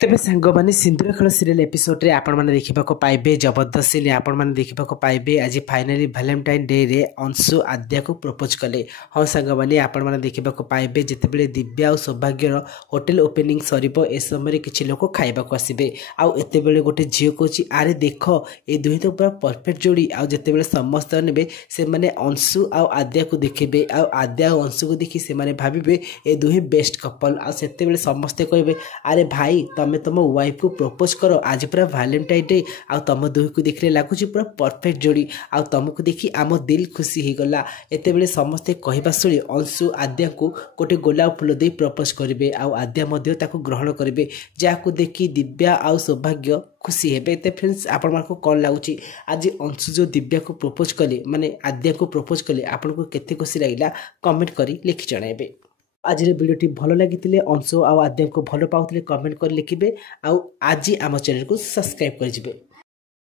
तेबे सांगमाने सिंदूर खेल serial episode रे आपण माने देखिबा को पाइबे जबरदस्त सीन आपण माने देखिबा को पाइबे आज फाइनली वैलेंटाइन डे रे अंशु आद्या को प्रपोज कले। हाँ सांगमाने आपण माने देखिबा को पाइबे जेतेबेले दिव्या और सौभाग्यर होटल ओपनिंग सरीबो ए समय किछि लोक खाइबा को आसीबे आ एतेबेले गोटे झियो कोची आरे देख ए दुही तो पूरा परफेक्ट जोड़ी आ जेतेबेले समस्त नेबे से माने अंशु आ आद्या को देखिबे आ आद्या और अंशु को देखि से माने भाबिबे ए दुही बेस्ट कपल आ सेतेबेले समस्त कहबे अरे भाई तमें तुम वाइफ को प्रपोज कर आज पूरा वैलेंटाइन डे आ तुम दुही को देखले लगुच पूरा परफेक्ट जोड़ी आ तुमको देखी आम दिल खुशी हो गला। एत बेले समस्ते कहवा शुणी अंशु आद्या को गोटे गोलाप फूल दे प्रपोज करेंगे आद्या ग्रहण करेंगे जहाँ देखी दिव्या आ सौभाग्य खुशी हेबे। ते फ्रेंड्स आपण मानको कौन लगुच आज अंशु जो दिव्या को प्रपोज कले माने आद्या को प्रपोज कले आपन को केते खुशी लगिला कमेंट करी लिखि जणाइबे। आज वीडियोटी भल लगी अंशु आद्या को भल पाते कमेंट कर लिखे आज आम चैनल को सब्सक्राइब कर।